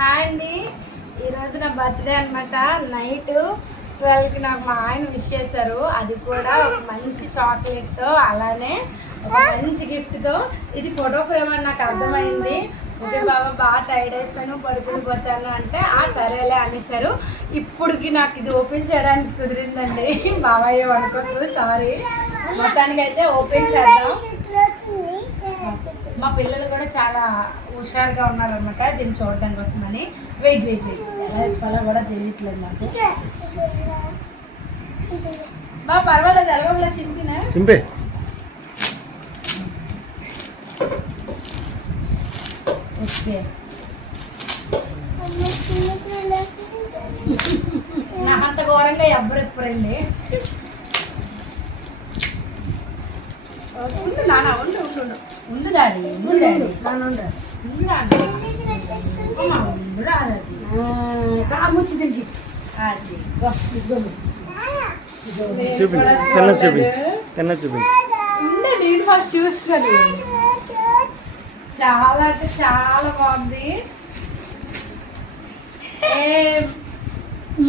Hi అండి, ఈరోజు నా బర్త్డే అనమాట. నైట్ 12కి నాకు మా ఆయన విష్ చేశారు. అది కూడా ఒక మంచి చాక్లెట్తో, అలానే ఒక మంచి గిఫ్ట్తో. ఇది ఫోటో ఫ్రేమ్ అని నాకు అర్థమైంది. ఓకే బాబా, బాగా టైర్డ్ అయిపోయాను, పడుకుని పోతాను అంటే సరేలే అనేసారు. ఇప్పుడుకి నాకు ఇది ఓపెన్ చేయడానికి కుదిరిందండి. బాబాయ్ అనుకోదు, సారీ. మొత్తానికి అయితే ఓపెన్ చేద్దాం. మా పిల్లలు కూడా చాలా హుషారుగా ఉన్నారనమాట దీన్ని చూడడం కోసమని. వెయిట్ ఎలా చెప్పాలో కూడా తెలియట్లేదు నాకు. బాగా పర్వాలేదు, ఎలాగోలా చింపే. ఓకే, నా అంత ఘోరంగా ఎవ్వరు ఎప్పుడండి. ఉండు నాన్న, ఉండు డాడీ, ఫస్ట్ చూసుకొని. చాలా అంటే చాలా బాగుంది.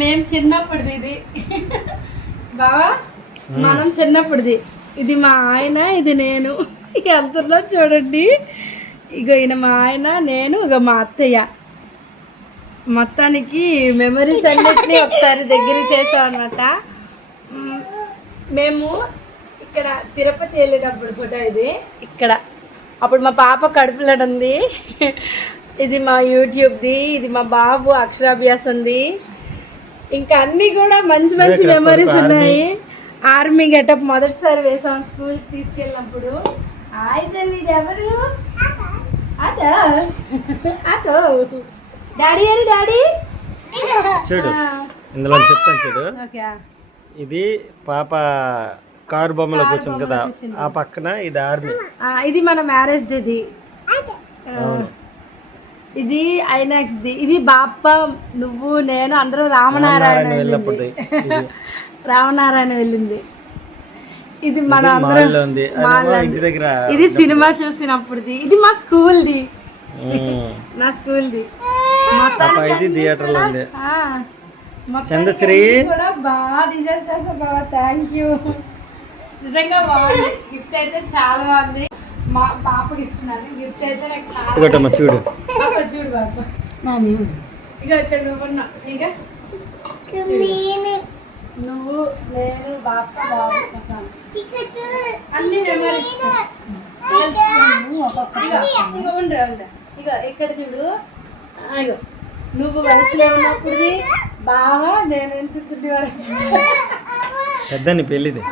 మేము చిన్నప్పుడుది ఇది బావా, మనం చిన్నప్పుడుది. ఇది మా ఆయన, ఇది నేను. ఎంతలో చూడండి. ఇక ఈయన మా ఆయన, నేను, ఇక మా అత్తయ్య. మొత్తానికి మెమరీస్ అన్నిటినీ ఒకసారి దగ్గర చేసాం అనమాట. మేము ఇక్కడ తిరుపతి వెళ్ళినప్పుడు ఫోటో ఇది. ఇక్కడ అప్పుడు మా పాప కడుపులో ఉంది. ఇది మా యూట్యూబ్ది, ఇది మా బాబు అక్షరాభ్యాసంది. ఇంకా అన్నీ కూడా మంచి మంచి మెమరీస్ ఉన్నాయి. ఆర్మీ గెటప్ మొదటిసారి వేసాం స్కూల్కి తీసుకెళ్ళినప్పుడు. తల్లి, ఇది ఎవరు? అతో డాడీ అని. డాడీ చూడు, ఇందులో చెప్తాను చూడు. ఇది పాప కారు బొమ్మలో కూర్చుంది కదా, ఆ పక్కన ఇది ఆర్మీ. ఇది మన మ్యారేజ్ డేది. ఇది ఐనాక్స్ ది. ఇది బాప్ప, నువ్వు, నేను అందరూ రామనారాయణ వెళ్ళింది. ఇది మన ఇది సినిమా చూసినప్పుడుది. ఇది మా స్కూల్ది, నా స్కూల్ది. థియేటర్ లో చంద్రశ్రీ కూడా బాగా డిజైన్ చేసా బాబా. థ్యాంక్ యూ, నిజంగా బాగుంది. గిఫ్ట్ అయితే చాలా బాగుంది. మా పాపకి ఇస్తున్నాను గిఫ్ట్ అయితే. నాకు చాలా చూడు చూడు బాబా. ఇక ఇక్కడ నువ్వున్నా, ఇక నువ్వు, నేను, బాప, బాబు అన్ని మెమరీస్. ఇక ఉండరా. ఇక ఇక్కడ చూడు. ఇగో నువ్వు వయసులో ఉన్నప్పుడు బాగా, నేను ఎంత పెద్దని పెళ్ళిది.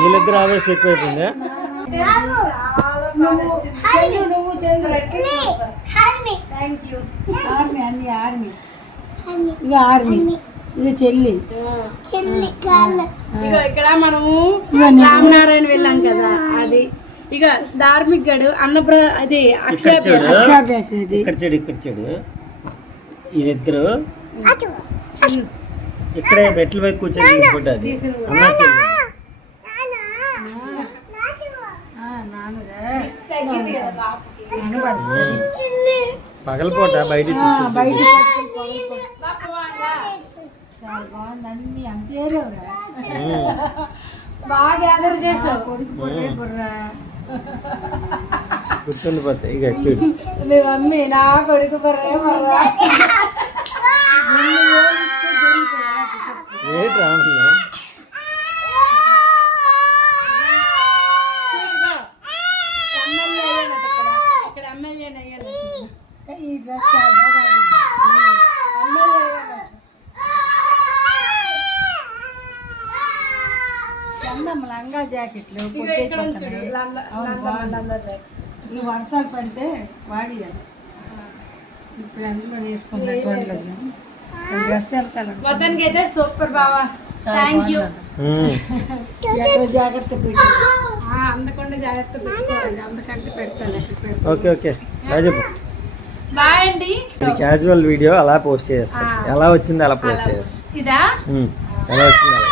వీళ్ళిద్దరు ఆవేశం ఎక్కువైపోయిందా? ఇది చెల్లి. ఇక ఇక్కడ మనము రామనారాయణ వెళ్ళాం కదా, అది. ఇక ధార్మిక్ గడు అది అక్షరాభ్యాసం. ఇక్కడ చెడు వీళ్ళిద్దరు ఇక్కడే మెట్ల వైపు కూర్చొని తీసుకుంటారు. పగలపోట బయట బాగా గ్యాదర్ చేసావు. గుర్తుండిపోతాయి. ఇక చూడు, మీ మమ్మీ నా కొడుకు బర్రే ఏంటి ఆనందం. ఇక్కడ ఎమ్మెల్యే అయ్యాను. ఈ డ్రెస్ లంగా జాకెట్లు వర్షాలు పడితే వాడియాలి. ఇప్పుడు అందులో వేసుకుంటాను. డ్రెస్ వెళ్తాను. మొత్తానికి అయితే సూపర్ బావా. Thank you. జాగ్రత్త పెట్టి అందకుండా జాగ్రత్త పెట్టుకోవాలి. అందుకంటే పెడతాను. ఓకే ఓకే, బాయ్ అండి. క్యాజువల్ వీడియో అలా పోస్ట్ చేస్తాను. ఎలా వచ్చింది అలా పోస్ట్ చేస్తాను. ఇదా ఎలా వచ్చింది